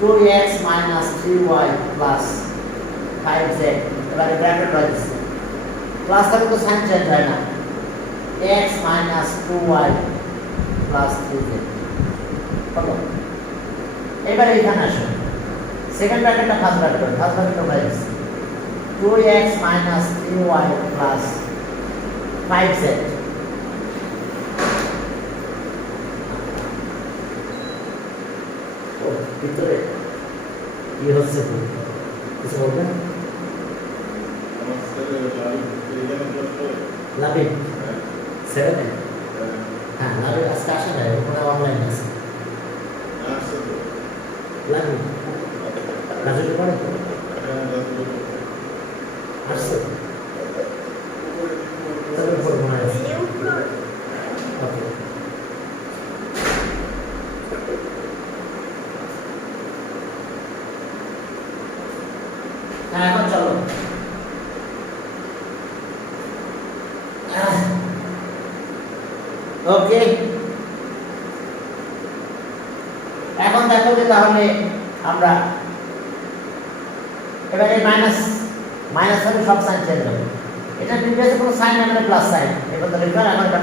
2x minus 3y plus 5z এবারে ব্র্যাকেট রয়েছে প্লাস থাকলে তো সাইন চেঞ্জ হয় না x minus 2y plus 3z কত এবারে এখানে আসো সেকেন্ড ব্র্যাকেটটা ফার্স্ট ব্র্যাকেট রয়েছে 2x minus 3y plus 5z ভিতরে ই হচ্ছে ভুল। কিছু বলবেন? লাভিন 7 হ্যাঁ, লাভিন আজকে আসে না, ওখানে অনলাইন আছে। লাভিন রাজুকে পড়ে তো আসছে, তবে উপর মনে আছে। ওকে, হ্যাঁ এখন চলো। ওকে, এখন দেখো যে তাহলে আমরা এবারে মাইনাস হবে, সব সাইন চেঞ্জ হবে। এটা প্রিভিয়াসে কোনো সাইন না, মানে প্লাস সাইন, এবার তো লিখলাম, এখন এটা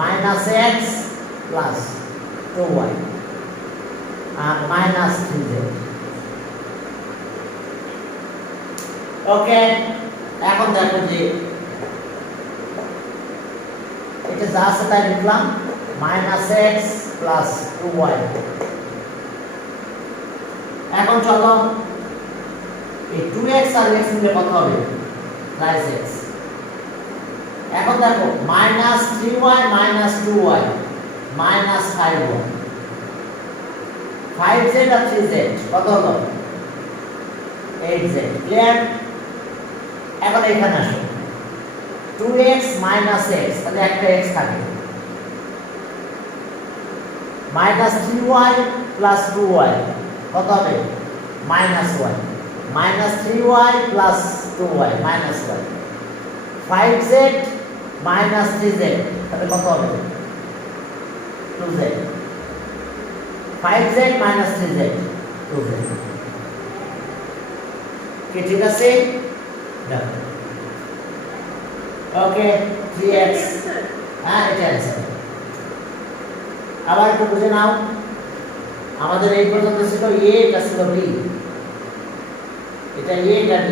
মাইনাস এক্স প্লাস 2y আর মাইনাস 3z। ওকে, এখন দেখো যে এটা যা আছে তাই লিখলাম, মাইনাস এক্স প্লাস 2y। এখন চলো এই 2x আর x মিলে কত হবে? Plus x। এখন দেখো minus 3y minus 2y minus 5y, 5z আর 3z কত হলো? 8z। ক্লিয়ার? এখন এখানে আসো, 2x মাইনাস x, তাহলে একটা x থাকে, মাইনাস 3y প্লাস 2y কত হবে? Minus y, minus 3y plus 2y minus y, 5z minus 3z তাহলে কত হবে? 2z, 5z minus 3z 2z। কি ঠিক আছে? ওকে, 3x, হ্যাঁ এটা অ্যান্সার। আবার একটু বুঝে নাও, আমাদের এই পর্যন্ত ছিল a, এটা ছিল b, এটা a এটা b,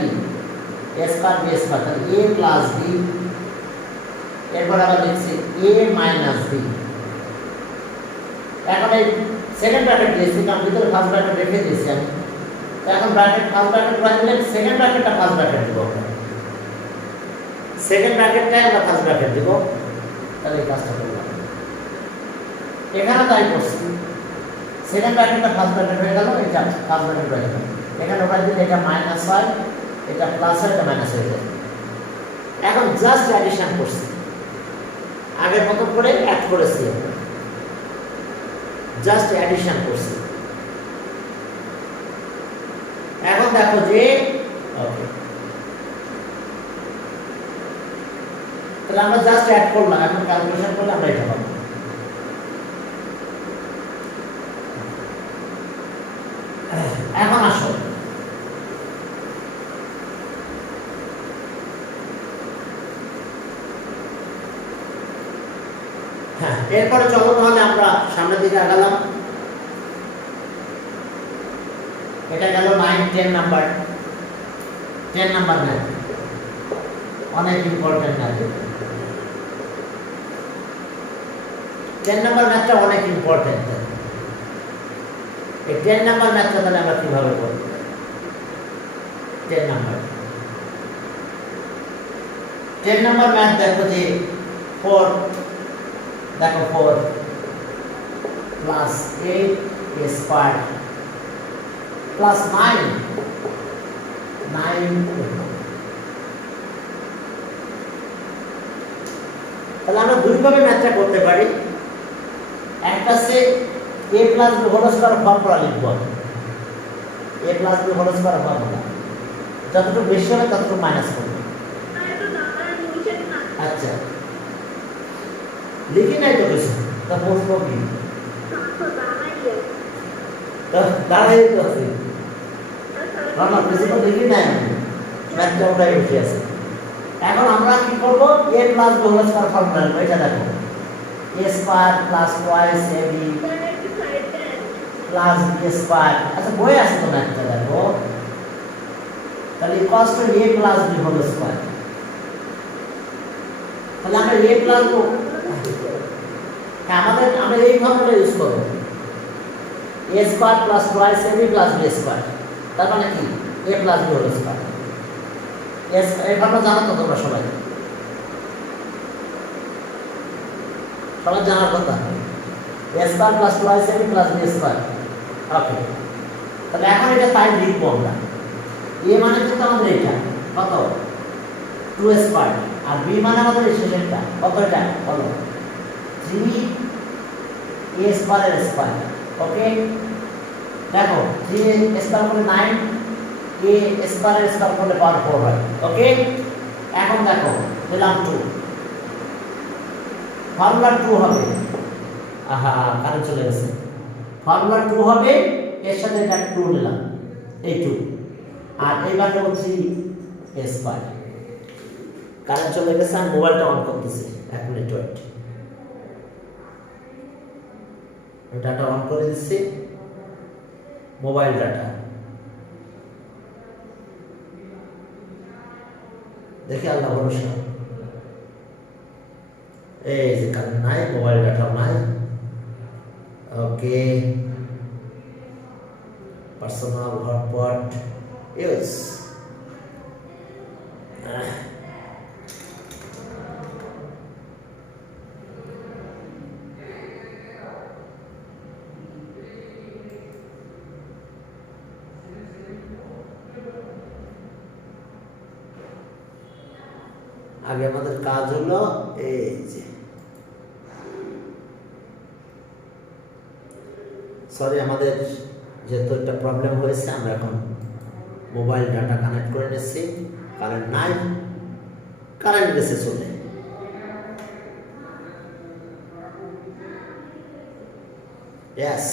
a square b square, তাহলে a প্লাস b, এরপর আবার লিখছি a মাইনাস b। এখন এই সেকেন্ড ব্র্যাকেট দিয়েছি, কারণ ভিতরে ফার্স্ট ব্র্যাকেট রেখে দিয়েছি আমি, তো এখন ব্র্যাকেট ফার্স্ট ব্র্যাকেট বসালে সেকেন্ড ব্র্যাকেটটা ফার্স্ট ব্র্যাকেট দেব, সেকেন্ড ব্র্যাকেটটাই আমরা ফার্স্ট ব্র্যাকেট দেব, তাহলে এই কাজটা করলাম। এখানে তাই করছি, সেকেন্ড ব্র্যাকেটটা ফার্স্ট ব্র্যাকেট হয়ে গেল, এটা ফার্স্ট ব্র্যাকেট হয়ে গেল, এখানে ওটা দিলে এটা মাইনাস হয়, এটা প্লাস হয়, এটা মাইনাস হয়ে যায়। এখন জাস্ট অ্যাডিশন করছি, আগের মতো করে অ্যাড করেছি, জাস্ট অ্যাডিশন করছি। এখন দেখো যে ওকে, তাহলে আমরা জাস্ট অ্যাড করলাম, এখন ক্যালকুলেশন করলে আমরা এটা পাবো। এখন আসো হ্যাঁ, এরপরে চলো তাহলে আমরা সামনের দিকে আগালাম। এটা গেল 9, 10 নাম্বার, 10 নাম্বার ম্যাথ, অনেক ইম্পর্টেন্ট ম্যাথ। 10 নাম্বার ম্যাথটা অনেক ইম্পর্টেন্ট। এই 10 নাম্বার ম্যাথটা তাহলে আমরা কিভাবে করব? 10 নাম্বার ম্যাথ দেখো যে 4, দেখো 4 প্লাস 8 a স্কয়ার প্লাস 9 তাহলে আমরা দুইভাবে ম্যাথটা করতে পারি। একটা সে a plus b whole square formula লিখব, a plus b whole square formula, যতটুকু বেশি হবে ততটুকু মাইনাস করব। আচ্ছা, লিখি নাই তো কিছু, তা বলবো কি? দাঁড়াই তো আছে না, কিছু তো লিখি নাই, ম্যাথটা ওটাই উঠে আছে। এখন আমরা কি করব? a plus b whole square formula লিখব। এটা দেখো, a square plus twice ab plus b square. আচ্ছা, বই আছে তো ম্যাথটা দেখো, তাহলে equals to a plus b whole square. তাহলে আমরা a প্লাস b, আমরা এই ফর্মুলা ইউজ করব, a square plus twice ab plus b square. তার মানে কি a plus b whole square. এস এই ফর্মুলা জানো তো তোমরা সবাই, সবাই জানার কথা। a square plus 2ab plus b square. Okay, তাহলে এখন এটা তাই লিখবো আমরা। a মানে কিন্তু আমাদের এটা কত 2 স্কয়ার, আর b মানে আমাদের এই শেষেরটা কত, এটা বলো 3a স্কয়ার এর স্কয়ার। ওকে, দেখো 3a স্কয়ার করলে 9, a স্কয়ার এর স্কয়ার করলে পাওয়ার 4 হয়। ওকে, এখন দেখো দিলাম 2, ফর্মুলা 2 হবে, আহা কারেন্ট চলে গেছে, ফর্মুলা 2 হবে, এর সাথে এটা 2 নিলাম, এই 2, আর এইবার দেব 3a স্কয়ার। কারেন্ট চলে গেছে, আমি মোবাইলটা অন করতেছি, 1 মিনিট ওয়েট। ডাটা অন করে দিচ্ছি, মোবাইল ডাটা। দেখি আল্লাহ ভরসা, এই যে কারেন্ট নাই, মোবাইল ডাটা নাই। ওকে, পার্সোনাল হটস্পট ইউজ। আগে আমাদের কাজ হলো এই যে, সরি আমাদের যেহেতু একটা প্রবলেম হয়েছে, আমরা এখন মোবাইল ডাটা কানেক্ট করে নিচ্ছি। কারেন্ট নাই, কারেন্ট গেছে চলে। ইয়েস,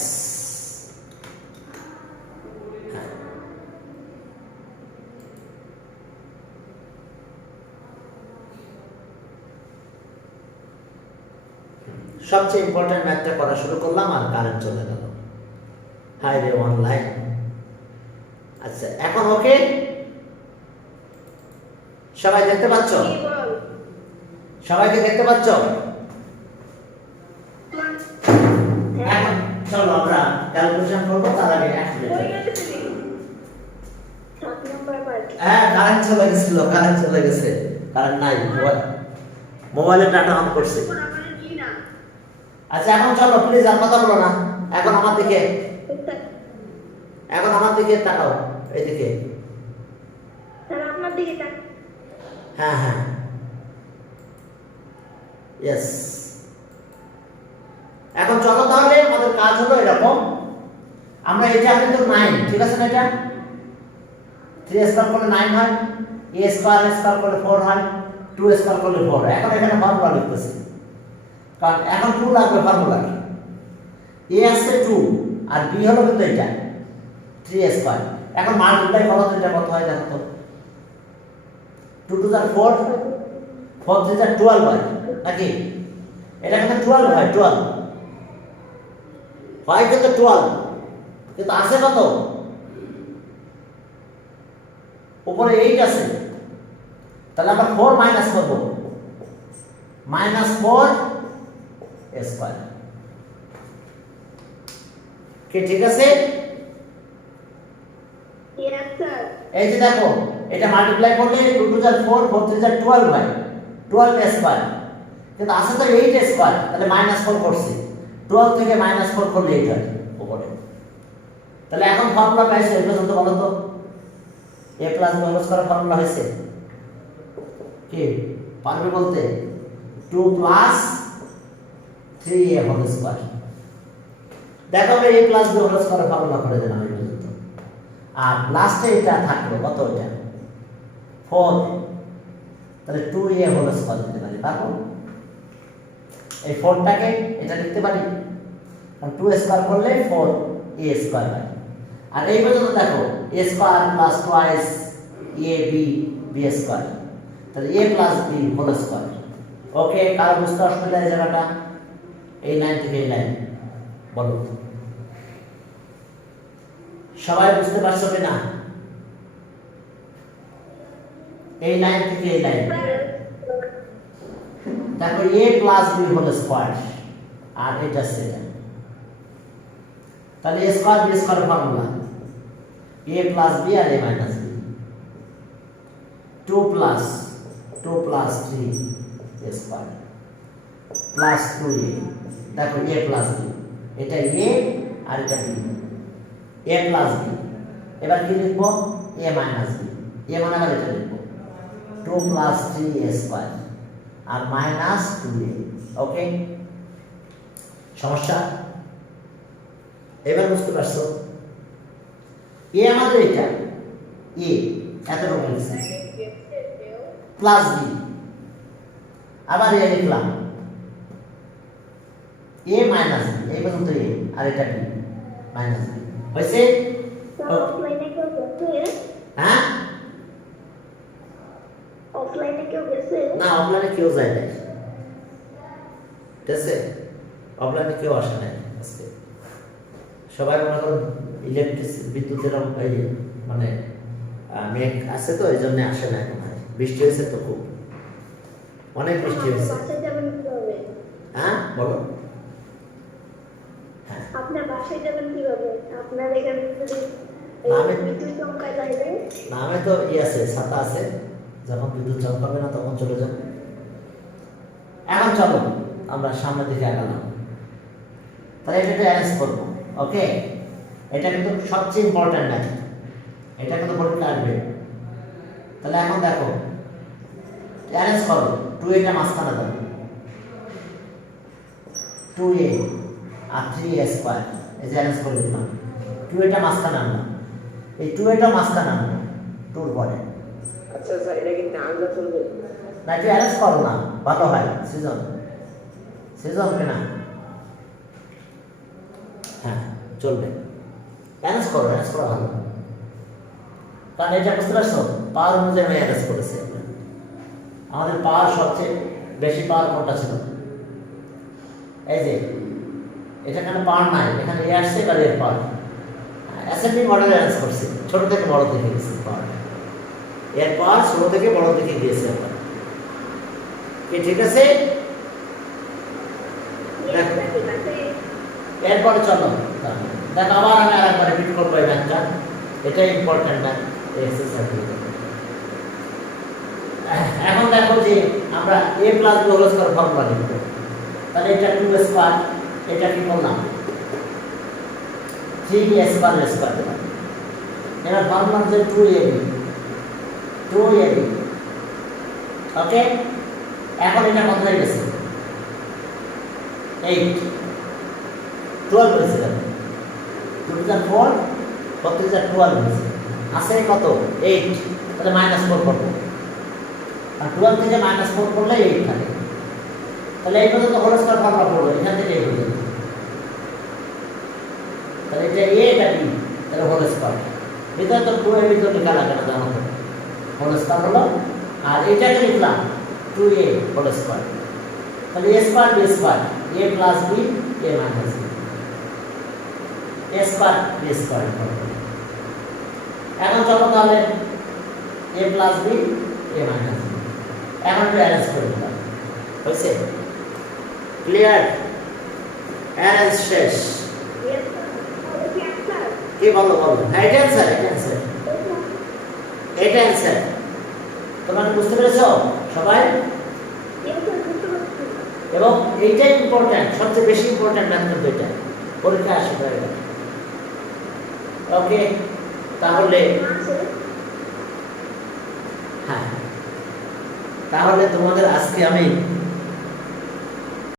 সবচেয়ে ইম্পর্টেন্ট ম্যাথটা করা শুরু করলাম আর কারেন্ট চলে গেল। হাই রে অনলাইন। আচ্ছা, এখন ওকে, সবাই দেখতে পাচ্ছ? সবাইকে দেখতে পাচ্ছ? এখন চলো আমরা ক্যালকুলেশন করবো, তার আগে হ্যাঁ কারেন্ট চলে গেছিল, কারেন্ট চলে গেছে, কারেন্ট নাই, মোবাইলের ডাটা অন করছে। আচ্ছা এখন চলো প্লিজ, আর কথা বলো না, এখন আমার দিকে, এখন আমার দিকে তাকাও, এইদিকে। হ্যাঁ হ্যাঁ, ইয়েস। এখন চলো তাহলে আমাদের কাজ হলো এরকম, আমরা এটা কিন্তু 9, ঠিক আছে না? এটা 3 স্কয়ার করলে 9 হয়, a স্কয়ার স্কয়ার করলে 4 হয়, 2 স্কয়ার করলে 4 হয়। এখন এখানে ফর্মুলা লিখতেছি, কারণ এখন 2 লাগবে ফর্মুলা। a আছে 2 আর b হলো কিন্তু এটা 3 স্কয়ার। এখন মাল্টিপ্লাই করো তো, এটা কত হয় দেখো তো, 2 টু দ্য 4, 4 3 দ্য 12 হয় নাকি? এটা কিন্তু 12 হয়, 12 হয় কিন্তু 12, কিন্তু আছে কত উপরে 8 আছে, তাহলে আমরা 4 মাইনাস করব, -4 স্কয়ার। কি ঠিক আছে? এই যে দেখো, এটা মাল্টিপ্লাই করলে 2 টু দ্য 4, 4 3 দ্য 12 হয়, 12 স্কয়ার, কিন্তু আছে তো 8 স্কয়ার, তাহলে -4 করছি, 12 থেকে -4 করলে 8 হয় উপরে। তাহলে এখন ফর্মুলা পাইছো, এই পর্যন্ত বলো তো, a plus b whole square formula হয়েছে কি? পারবে বলতে? 2 প্লাস 3a হোল স্কয়ার। দেখো আমি a plus b whole square formula করে দিলাম এই পর্যন্ত, আর লাস্টে এটা থাকলো কত, এটা 4, তাহলে 2a হোল স্কয়ার দিতে পারি, পারবো? এই 4টাকে এটা লিখতে পারি, কারণ 2 স্কয়ার করলে 4a স্কয়ার হয়। আর এই পর্যন্ত দেখো a square plus twice ab b square, তাহলে a plus b whole square. Okay, কার বুঝতে অসুবিধা এই জায়গাটা? এই লাইন থেকে এই লাইন বলো, সবাই বুঝতে পারছো কিনা? এই লাইন থেকে এই লাইন দেখো, a plus b whole square, আর এটা সেটা, তাহলে a square b square formula. a plus b আর a minus b 2 plus 3 a square plus 2a দেখো a plus b এটা a আর এটা b a plus b এবার কি লিখব a minus b a মানে আবার এটা লিখব 2 plus 3a square আর minus 2a ওকে সমস্যা এবার বুঝতে পারছো a আমাদের এটা a এতটুকু লিখছি প্লাস b আবার a লিখলাম a মাইনাস b এই পর্যন্ত a আর এটা b মাইনাস b হয়েছে অফলাইনে কেউ গেছে হ্যাঁ অফলাইনে কেউ গেছে না অফলাইনে কেউ যায় না ঠিক আছে অফলাইনে কেউ আসে না আজকে সবাই মনে করুন ইলেকট্রিক বিদ্যুতের এই মানে মেঘ আছে তো এই জন্য আসে না এখন বৃষ্টি হয়েছে তো খুব অনেক বৃষ্টি হয়েছে বাসায় যাবেন কিভাবে হ্যাঁ বলো হ্যাঁ আপনার বাসায় যাবেন কিভাবে আপনার এখানে যদি আমি- বিদ্যুৎ চমকায় যাইলে নামে তো আছে ছাতা আছে যখন বিদ্যুৎ চমকাবে না তখন চলে যাবে এখন চলো আমরা সামনের দিকে আগালাম তাহলে এটা অ্যারেঞ্জ করবো ওকে এটা কিন্তু সবচেয়ে ইম্পর্টেন্ট ম্যাথ এটা কিন্তু পরীক্ষা আসবে তাহলে এখন দেখো অ্যারেঞ্জ করো 2a মাঝখানে দাও 2a আর 3a স্কয়ার এই যে অ্যারেঞ্জ করে দিলাম 2a মাঝখানে আনলাম এই 2a মাঝখানে আনলাম 2 পরে আচ্ছা স্যার এটা কি আলাদা চলবে না একটু অ্যারেঞ্জ করো না ভালো হয় সিজন কিনা হ্যাঁ চলবে অ্যারেঞ্জ করা ভালো কারণ এটা বুঝতে পারছো পাওয়ার অনুযায়ী আমি অ্যারেঞ্জ করেছি আমাদের পাওয়ার সবচেয়ে বেশি পাওয়ার কোনটা ছিল এই যে এটা এখানে পাওয়ার নাই এখানে এ আসছে এবার এর পাওয়ার অ্যাসেন্ডিং অর্ডারে অ্যারেঞ্জ করছি ছোট থেকে বড় দিকে গেছি পাওয়ার এর পাওয়ার ছোট থেকে বড় দিকে গিয়েছে আমরা কি ঠিক আছে ঠিক আছে এরপরে চলো দেখো আবার আমি আরেকবার রিপিট করবো এই ম্যাথটা এটাই ইম্পর্টেন্ট ম্যাথ এক্সারসাইজ এখন দেখো যে আমরা a plus b whole square formula লিখব তাহলে এটা 2 স্কয়ার এটা কি বললাম 3b স্কয়ার এর ফর্মুলা হচ্ছে 2ab ওকে এখন এটা কত হয়ে গেছে 8 12 হয়েছে 2 4 কত হয়েছে 12 হয়েছে আছে কত 8 তাহলে -4 করব আর 12 থেকে -4 করলে 8 থাকে তাহলে এই পর্যন্ত হোল স্কয়ার ফর্মুলা পড়লো এখান থেকে এই পর্যন্ত তাহলে এটা a এটা b তাহলে হোল স্কয়ার ভিতরে তো 2 এর ভিতরে লেখা লাগে না জানো তো হোল স্কয়ার হলো আর এটাকে লিখলাম 2a হোল স্কয়ার তাহলে a square b square a plus b a minus b a square b square এখন চলো তাহলে a plus b a minus b এখন একটু অ্যারেঞ্জ করে দিলাম হয়েছে ক্লিয়ার অ্যারেঞ্জ শেষ কি বলো হ্যাঁ এটা অ্যান্সার তোমরা বুঝতে পেরেছো সবাই এবং এইটাই ইম্পর্টেন্ট সবচেয়ে বেশি ইম্পর্টেন্ট ম্যাথ কিন্তু এটা পরীক্ষা আসবে এটা ওকে তাহলে হ্যাঁ তাহলে তোমাদের আজকে আমি